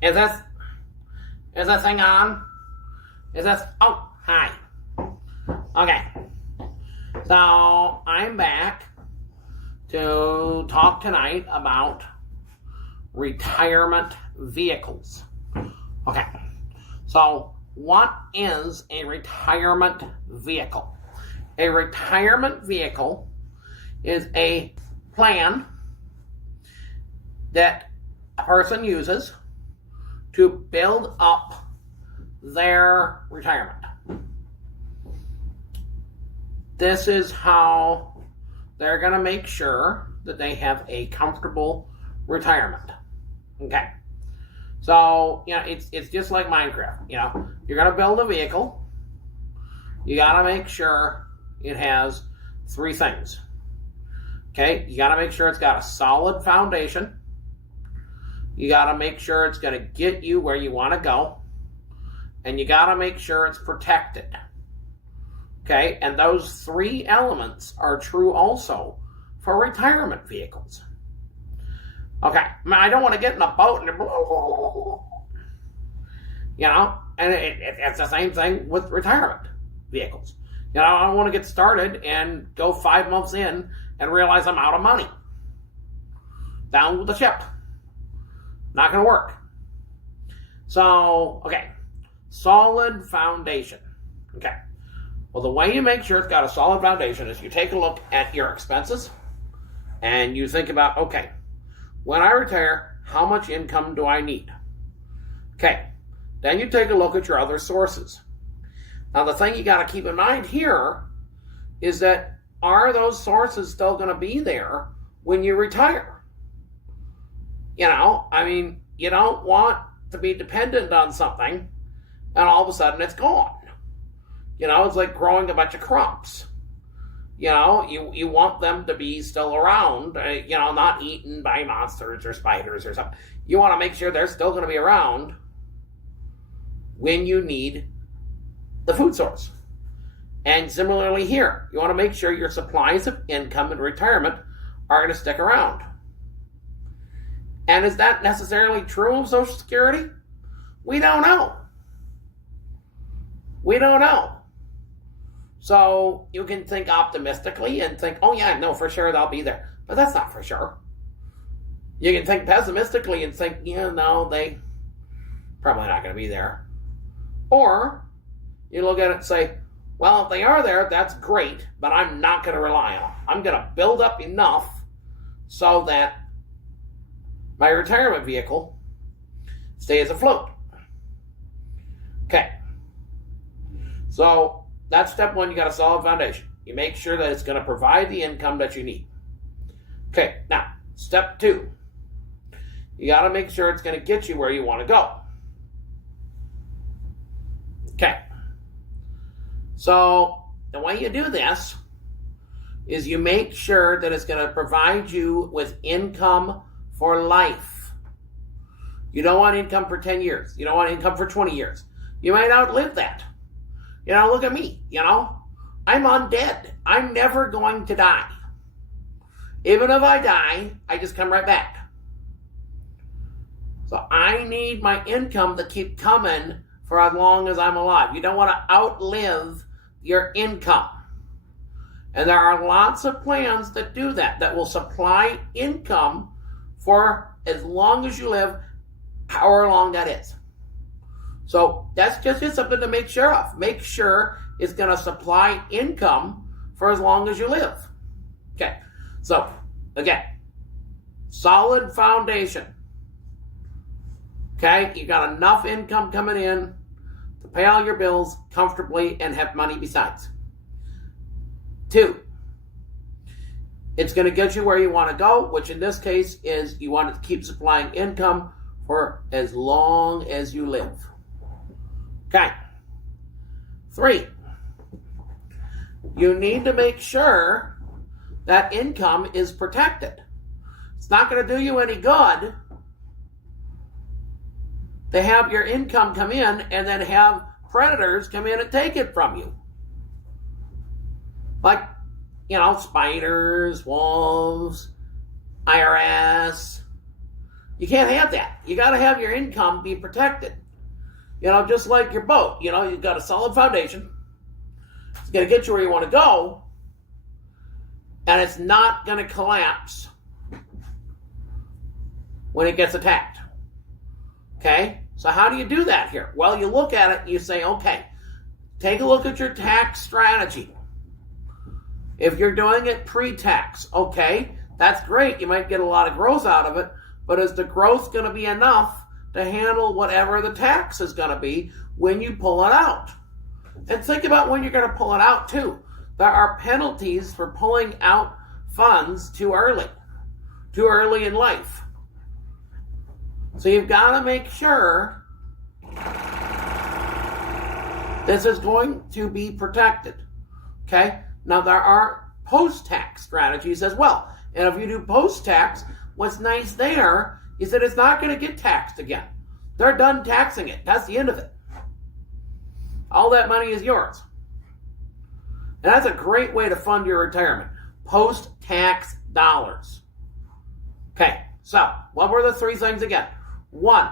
Is this thing on? Is this? Oh, hi. Okay. So I'm back to talk tonight about retirement vehicles. Okay. So what is a retirement vehicle? A retirement vehicle is a plan that a person uses to build up their retirement. This is how they're going to make sure that they have a comfortable retirement. Okay. So, it's just like Minecraft. You're going to build a vehicle. You got to make sure it has three things. Okay. You got to make sure it's got a solid foundation. You got to make sure it's going to get you where you want to go. And you got to make sure it's protected. Okay, and those three elements are true also for retirement vehicles. Okay, I don't want to get in a boat and and it's the same thing with retirement vehicles. I don't want to get started and go 5 months in and realize I'm out of money. Down with the ship. Not going to work. So, okay, solid foundation. Okay. Well, the way you make sure it's got a solid foundation is you take a look at your expenses and you think about, okay, when I retire, how much income do I need? Okay, then you take a look at your other sources. Now, the thing you got to keep in mind here is that are those sources still going to be there when you retire? You don't want to be dependent on something and all of a sudden it's gone. It's like growing a bunch of crops. You want them to be still around, not eaten by monsters or spiders or something. You want to make sure they're still going to be around when you need the food source. And similarly here, you want to make sure your supplies of income in retirement are going to stick around. And is that necessarily true of Social Security? We don't know. We don't know. So you can think optimistically and think, oh yeah, no, for sure they'll be there. But that's not for sure. You can think pessimistically and think, no, they probably not going to be there. Or you look at it and say, well, if they are there, that's great, but I'm not going to rely on them. I'm going to build up enough so that my retirement vehicle stays afloat. Okay. So that's step one. You got a solid foundation. You make sure that it's going to provide the income that you need. Okay, now, step two. You got to make sure it's going to get you where you want to go. Okay. So the way you do this is you make sure that it's going to provide you with income for life. You don't want income for 10 years. You don't want income for 20 years. You might outlive that. Look at me, I'm undead. I'm never going to die. Even if I die, I just come right back. So I need my income to keep coming for as long as I'm alive. You don't want to outlive your income. And there are lots of plans that do that, that will supply income for as long as you live, however long that is. So that's just something to make sure of. Make sure it's going to supply income for as long as you live. Okay. So, again, solid foundation. Okay. You got enough income coming in to pay all your bills comfortably and have money besides. 2, it's going to get you where you want to go, which in this case is you want to keep supplying income for as long as you live. Okay. 3, you need to make sure that income is protected. It's not going to do you any good to have your income come in and then have predators come in and take it from you. Like, spiders, wolves, IRS, You can't have that. You got to have your income be protected. Just like your boat. You've got a solid foundation. It's going to get you where you want to go. And it's not going to collapse when it gets attacked. Okay? So how do you do that here? Well, you look at it and you say, okay, take a look at your tax strategy. If you're doing it pre-tax, okay, that's great. You might get a lot of growth out of it, but is the growth going to be enough to handle whatever the tax is going to be when you pull it out? And think about when you're going to pull it out, too. There are penalties for pulling out funds too early in life. So you've got to make sure this is going to be protected. Okay? Now, there are post-tax strategies as well. And if you do post-tax, what's nice there is that it's not going to get taxed again. They're done taxing it. That's the end of it. All that money is yours. And that's a great way to fund your retirement. Post-tax dollars. Okay, so what were the three things again? 1,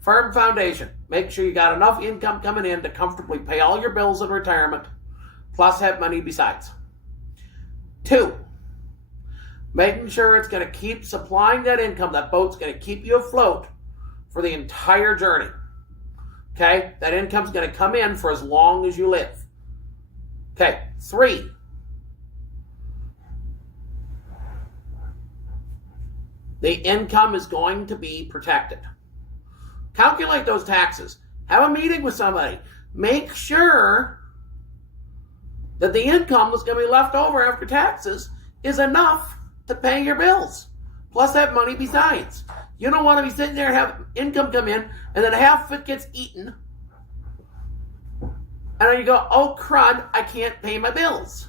firm foundation. Make sure you got enough income coming in to comfortably pay all your bills in retirement, plus have money besides. 2, making sure it's going to keep supplying that income. That boat's going to keep you afloat for the entire journey. Okay? That income's going to come in for as long as you live. Okay. 3, the income is going to be protected. Calculate those taxes. Have a meeting with somebody. Make sure that the income that's going to be left over after taxes is enough to pay your bills, plus have money besides. You don't want to be sitting there and have income come in, and then half of it gets eaten, and then you go, oh crud, I can't pay my bills.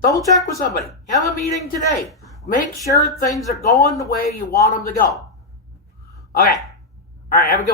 Double check with somebody. Have a meeting today. Make sure things are going the way you want them to go. Okay. All right, have a good one.